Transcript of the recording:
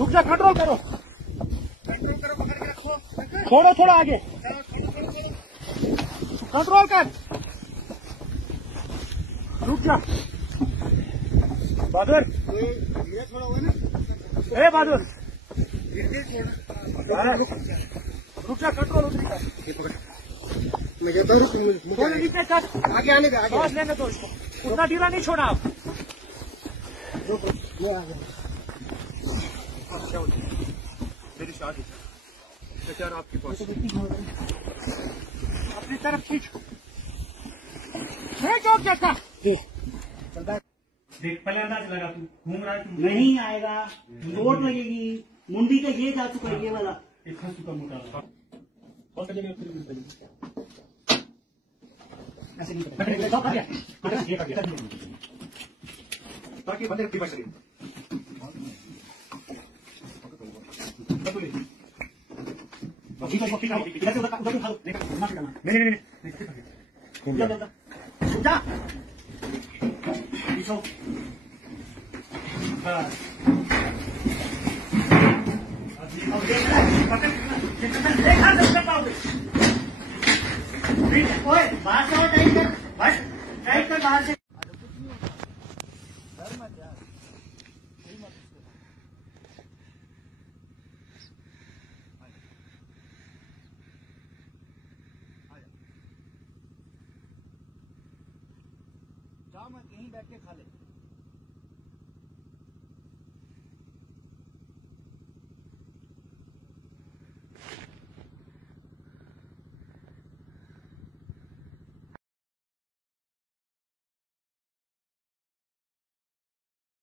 रुक जा, कंट्रोल करो, कंट्रोल करो, पकड़ के रखो, छोड़ो थोड़ा आगे, कंट्रोल कर, रुक जा। बहादुर, ये छोड़ा हुआ ना, ए बहादुर, रुक जा, कंट्रोल उतरी कर, मैं कहता हूँ नीचे कर, आगे आने का, आगे लेने दो इसको, उतना ढीला नहीं छोड़ा आप। मैं आ गया मेरी शादी बेचारा आपके पास अपनी तरफ खींच और क्या था देख पहले अंदाज लगा तू घूम रहा है तू नहीं आएगा, चोट लगेगी, मुंडी का ये जा चुका है ये वाला एक खसू का मोटा ऐसे नहीं ताकि बंदे की बच रही बाहर से जाओ, मैं यहीं बैठ के खा ले।